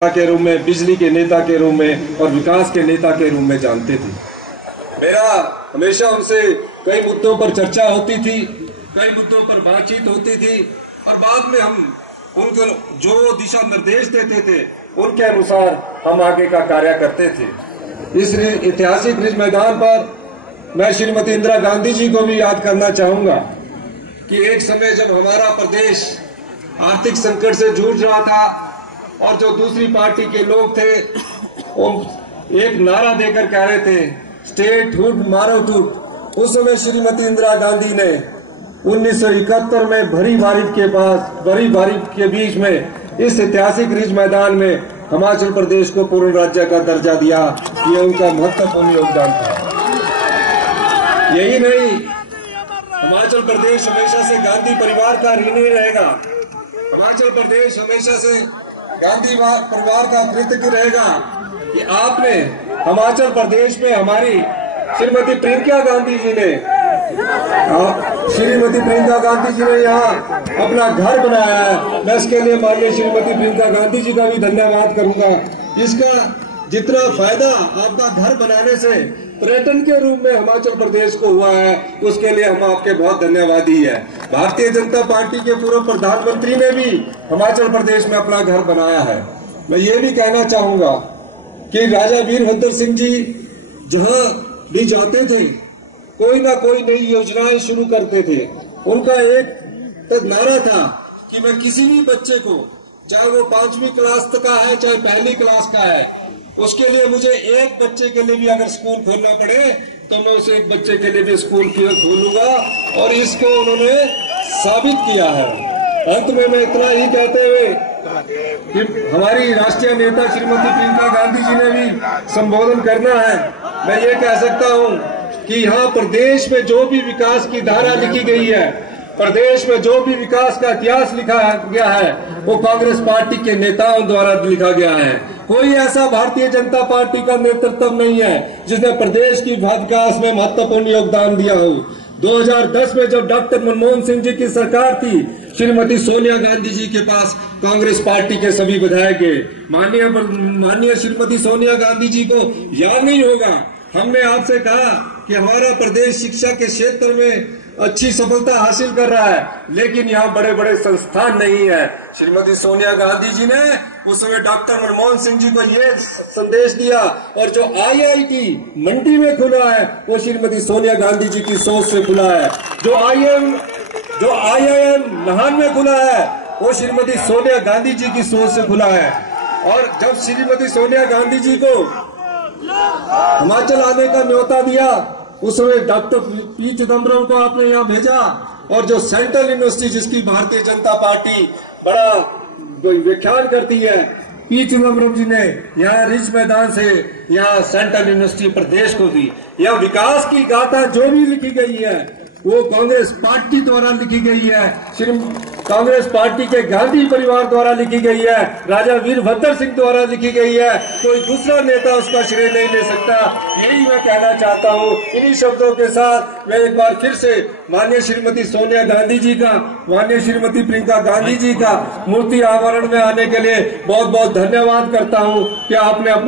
के रूप में, बिजली के नेता के रूप में और विकास के नेता के रूप में जानते थे। मेरा हमेशा उनसे कई मुद्दों पर चर्चा होती थी, कई मुद्दों पर बातचीत होती थी और बाद में हम उनको जो दिशा निर्देश देते थे उनके अनुसार हम आगे का कार्य करते थे। इस ऐतिहासिक रिज मैदान पर मैं श्रीमती इंदिरा गांधी जी को भी याद करना चाहूंगा कि एक समय जब हमारा प्रदेश आर्थिक संकट से जूझ रहा था और जो दूसरी पार्टी के लोग थे वो एक नारा देकर कह रहे थे स्टेट हुड मारो टूट। उस समय श्रीमती इंदिरा गांधी ने 1971 में भरी बारिश के बीच में इस ऐतिहासिक रिज मैदान में हिमाचल प्रदेश को पूर्ण राज्य का दर्जा दिया। ये उनका महत्वपूर्ण योगदान था। यही नहीं, हिमाचल प्रदेश हमेशा से गांधी परिवार का ऋणी रहेगा। हिमाचल प्रदेश हमेशा से गांधी परिवार का कृतज्ञ रहेगा कि आपने हिमाचल प्रदेश में हमारी श्रीमती प्रियंका गांधी जी ने यहाँ अपना घर बनाया है। मैं इसके लिए माननीय श्रीमती प्रियंका गांधी जी का भी धन्यवाद करूंगा। इसका जितना फायदा आपका घर बनाने से पर्यटन के रूप में हिमाचल प्रदेश को हुआ है उसके लिए हम आपके बहुत धन्यवादी है। भारतीय जनता पार्टी के पूर्व प्रधानमंत्री ने भी हिमाचल प्रदेश में अपना घर बनाया है। मैं ये भी कहना चाहूंगा कि राजा वीरभद्र सिंह जी जहां भी जाते थे कोई ना कोई नई योजनाएं शुरू करते थे। उनका एक नारा था कि मैं किसी भी बच्चे को, चाहे वो 5वीं क्लास तक का है चाहे पहली क्लास का है, उसके लिए मुझे एक बच्चे के लिए भी अगर स्कूल खोलना पड़े तो मैं उसे एक बच्चे के लिए भी स्कूल खोलूंगा और इसको उन्होंने साबित किया है। अंत में मैं इतना ही कहते हुए कि हमारी राष्ट्रीय नेता श्रीमती प्रियंका गांधी जी ने भी संबोधन करना है। मैं ये कह सकता हूँ कि यहाँ प्रदेश में जो भी विकास की धारा लिखी गई है, प्रदेश में जो भी विकास का इतिहास लिखा गया है वो कांग्रेस पार्टी के नेताओं द्वारा लिखा गया है। कोई ऐसा भारतीय जनता पार्टी का नेतृत्व नहीं है जिसने प्रदेश की विकास में महत्वपूर्ण योगदान दिया हो। 2010 में जब डॉक्टर मनमोहन सिंह जी की सरकार थी, श्रीमती सोनिया गांधी जी के पास कांग्रेस पार्टी के सभी विधायक गए। माननीय श्रीमती सोनिया गांधी जी को याद नहीं होगा, हमने आपसे कहा कि हमारा प्रदेश शिक्षा के क्षेत्र में अच्छी सफलता हासिल कर रहा है लेकिन यहाँ बड़े बड़े संस्थान नहीं है। श्रीमती सोनिया गांधी जी ने उस समय डॉक्टर मनमोहन सिंह जी को ये संदेश दिया और जो IIT मंडी में खुला है वो श्रीमती सोनिया गांधी जी की सोच से खुला है। जो IIM नाहन में खुला है वो श्रीमती सोनिया गांधी जी की सोच से खुला है। और जब श्रीमती सोनिया गांधी जी को हिमाचल आने का न्योता दिया उस समय डॉक्टर पी चिदम्बरम को आपने यहाँ भेजा और जो सेंट्रल यूनिवर्सिटी जिसकी भारतीय जनता पार्टी बड़ा व्याख्यान करती है, पी चिदम्बरम जी ने यहाँ रिज मैदान से यहाँ सेंट्रल यूनिवर्सिटी प्रदेश को दी। यह विकास की गाथा जो भी लिखी गई है वो कांग्रेस पार्टी द्वारा लिखी गई है, कांग्रेस पार्टी के गांधी परिवार द्वारा लिखी गई है, राजा वीरभद्र सिंह द्वारा लिखी गई है। कोई दूसरा नेता उसका श्रेय नहीं ले सकता। यही मैं कहना चाहता हूँ। इन्हीं शब्दों के साथ मैं एक बार फिर से माननीय श्रीमती सोनिया गांधी जी का, माननीय श्रीमती प्रियंका गांधी जी का मूर्ति आवरण में आने के लिए बहुत बहुत धन्यवाद करता हूँ कि आपने अपना